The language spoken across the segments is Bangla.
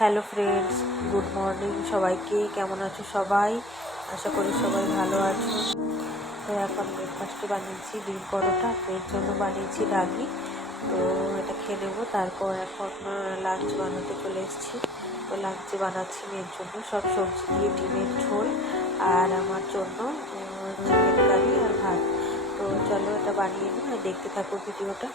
হ্যালো ফ্রেন্ডস, গুড মর্নিং সবাইকে। কেমন আছো সবাই? আশা করি সবাই ভালো আছো। তো এখন ব্রেকফাস্টে বানিয়েছি ডিম পরোটা, এর জন্য বানিয়েছি ডালি। তো এটা খেয়ে নেবো। তারপর এখন লাঞ্চ বানাতে চলে এসেছি। তো লাঞ্চে বানাচ্ছি মেয়ের জন্য সব সবজি দিয়ে ডিমের ঝোল, আর আমার জন্য চিকেন কারি আর ভাত। তো চলো এটা বানিয়ে নিই আর দেখতে থাকো ভিডিওটা।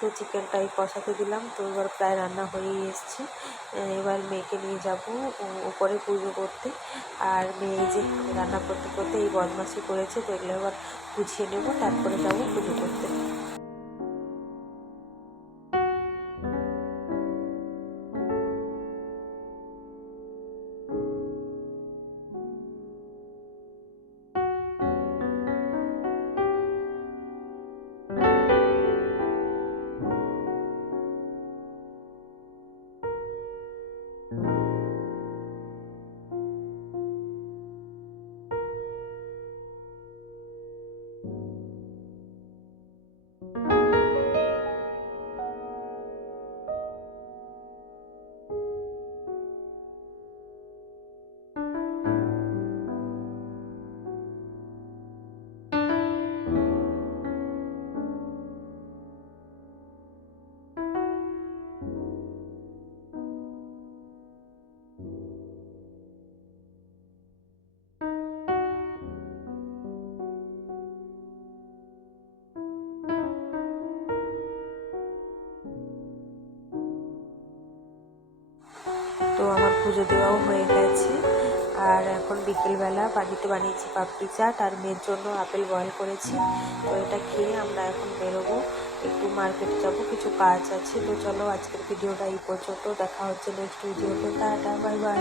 তো চিকেনটাই কষাতে দিলাম। তো এবার প্রায় রান্না হয়েই এসছে। এবার মেয়েকে নিয়ে যাব উপরে পুজো করতে। আর মেয়ে যে রান্না করতে করতে এই বদমাশি করেছে, তো এগুলো এবার গুছিয়ে নেবো, তারপরে যাবো পুজো করতে। তো আমার পুজো দেওয়াও হয়ে গেছে। আর এখন বিকেলবেলা বাড়িতে বানিয়েছি পাপড়ি চাট, আর মেয়ের জন্য আপেল বয়েল করেছি। তো এটা খেয়ে আমরা এখন বেরোবো, একটু মার্কেট যাব, কিছু কাজ আছে। তো চলো আজকের ভিডিওটা এই পর্যন্ত, দেখা হচ্ছে নেক্সট ভিডিওতে। Tata, bye bye.